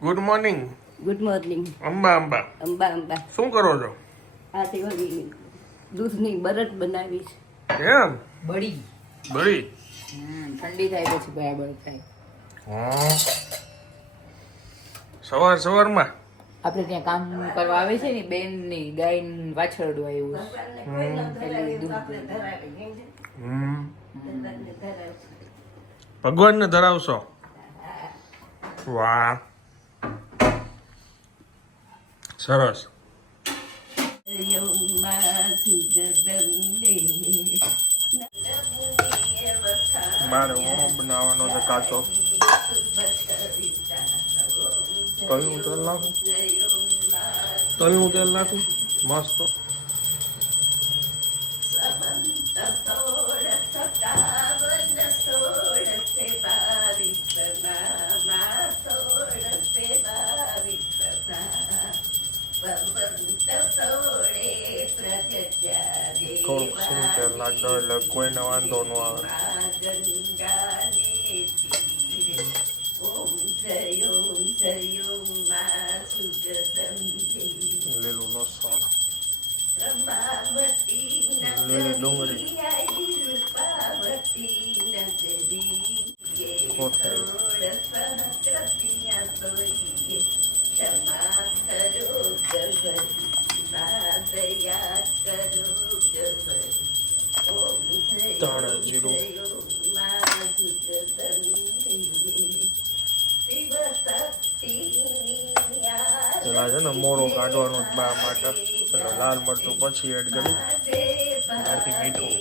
Good morning. Good morning. Amba Amba Amba Amba. શું કરો છો? આ તે ઓલી દૂધની બરત બનાવી છે. એમ બળી બળી ઠંડી થાય પછી બરાબર થાય. હા. સવાર સવારમાં આપણે ત્યાં કામ કરવા આવે છે ને બેન ની ગાય વાછરડું આવ્યું. ભગવાનને ધરાવશો? વાહ, સરસ. મારે ઓળો બનાવવાનો છે કાચો. તલનું તેલ નાખું, તલનું તેલ નાખું મસ્ત. થોડુંક સિંગ તેલ નાખ દો એટલે કોઈને વાંધો ન આવે. લીલું લસણ, લીલી ડુંગળી, કોથમીર, ધાણા જીરું. પેલા છે ને મોરો કાઢવાનો બા માટે એટલે લાલ મરચું પછી એડ કરી ત્યારથી મીઠું.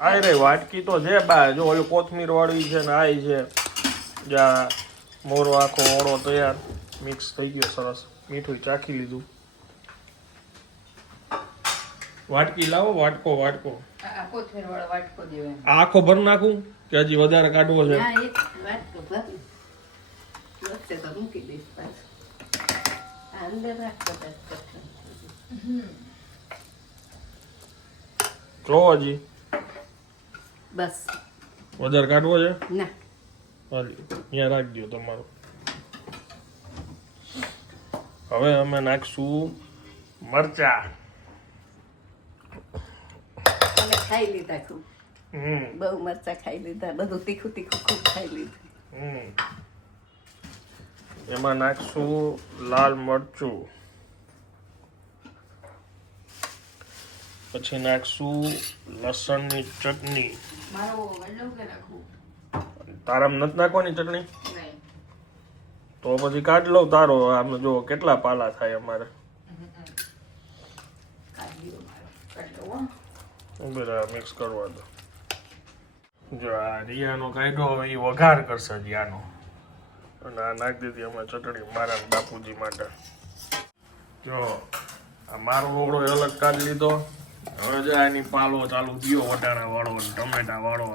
આ રે વાટકી તો છે બા, જો ઓલું કોથમીર વાળી છે ને આઈ છે. જ્યાં મોરો આખો ઓળો તૈયાર મિક્સ થઈ ગયો સરસ. મીઠું ચાખી લીધું. વાટકી લાવો, વાટકો વાટકો. આખો ભર નાખું કે હજી વધારે કાઢવો છે? જો હજી બસ વધારે કાઢવો છે? ના, અહીંયા રાખજો તમારું. હવે અમે નાખશું મરચા. ખાઈ લીધા ખૂબ. બહુ મરચા ખાઈ લીધા, બધું તીખું તીખું ખૂબ ખાઈ લીધું. એમાં નાખશું લાલ મરચું, પછી નાખશું લસણની ચટણી. તારામાં નથી નાખવાની ચટણી? તો પછી કાઢ લઉં તારો. આમ જો કેટલા પાલા થાય અમારે. મિક્સ કરવા દો. જો આ રિયાનો કાઢ્યો, એ વઘાર કરશે રિયાનો. અને આ નાખી દીધી અમે ચટણી મારા બાપુજી માટે. જો આ મારો રોગડો અલગ કાઢી લીધો. હવે જો એની પાલો ચાલુ થયો, વટાણા વાળો ટમેટા વાળો.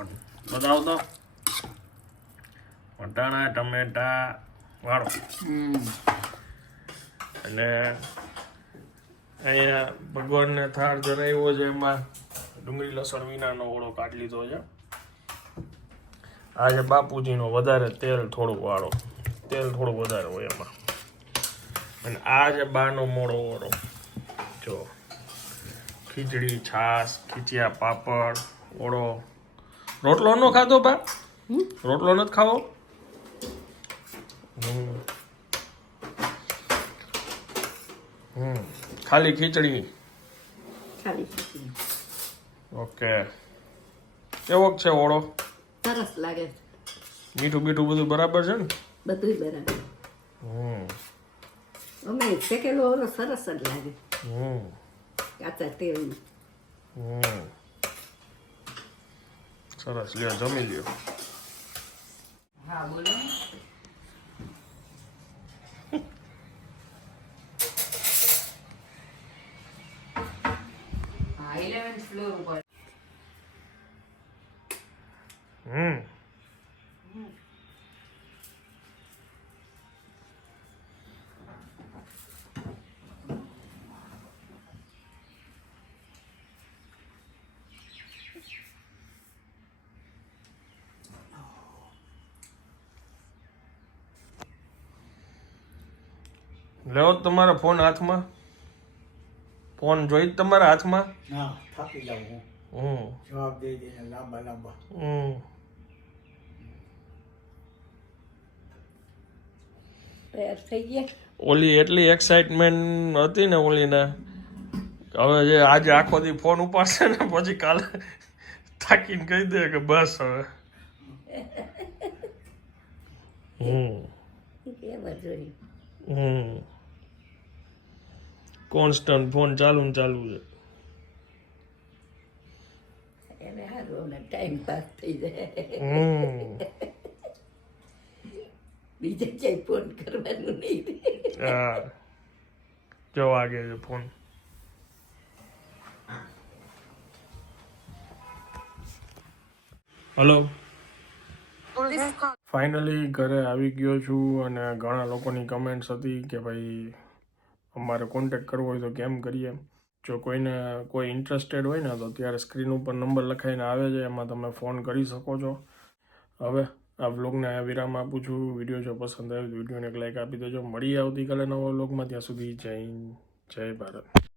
બતાવતો વટાણા ટમેટા વાળો. અને અહીંયા ભગવાનને થાળ ધરાવ્યો છે, એમાં ડુંગળી લસણ વિનાનો ઓળો કાઢી લીધો છે. આ છે બાપુજીનો વધારે તેલ થોડુંક વાળો, તેલ થોડું વધારે હોય એમાં. અને આ છે બાનો મોળો ઓળો. જો ખીચડી, છાશ, ખીચિયા, પાપડ, ઓળો. રોટલો નો ખાધો બા? રોટલો નથી ખાવો? ખાલી ખીચડી. ઓકે. કેવો છે ઓળો? સરસ લાગે. મીઠું બીઠું બધું બરાબર છે ને? બધું બરાબર. અમે શેકેલો ઓળો સરસ જ લાગે. કાચા તેલનું. સરસ. લ્યો જમી લ્યો. હા બોલો. હા 11th ફ્લોર ઉપર. લેવો જ તમારા ફોન હાથમાં, ફોન જોઈ જ તમારા હાથમાં. ના થાકી જાઉં હું હમ જવાબ દઈ દઈને લાંબા લાંબા. હમ તૈયાર થઈ ગયા. ઓલી એટલી એક્સાઇટમેન્ટ હતી ને ઓલીને, હવે જે આજે આખો દી ફોન ઉપાડશે ને પછી કાલે થાકીને કહી દે કે બસ હવે. કેમ જોયું કોન્સ્ટન્ટ ફોન ચાલુ ને ચાલુ છે. એને સારું અમને ટાઈમ પાસ થઈ જાય. બીજે ક્યાંય ફોન કરવાનું નહીં. હા જો વાગે છે ફોન. હલો, ફાઇનલી ઘરે આવી ગયો છું અને ઘણા લોકોની કમેન્ટ્સ હતી કે ભાઈ અમારે કોન્ટેક્ટ કરવો હોય તો કેમ કરીએ. જો કોઈને કોઈ ઇન્ટરેસ્ટેડ હોય ને તો ત્યારે સ્ક્રીન ઉપર નંબર લખાઈને આવે છે, એમાં તમે ફોન કરી શકો છો. હવે આ વ્લોગને વિરામ આપું છું. વિડીયો જો પસંદ આવે તો વિડીયોને એક લાઈક આપી દેજો. મળીએ આવતીકાલે નવા વ્લોગમાં. ત્યાં સુધી જય ભારત.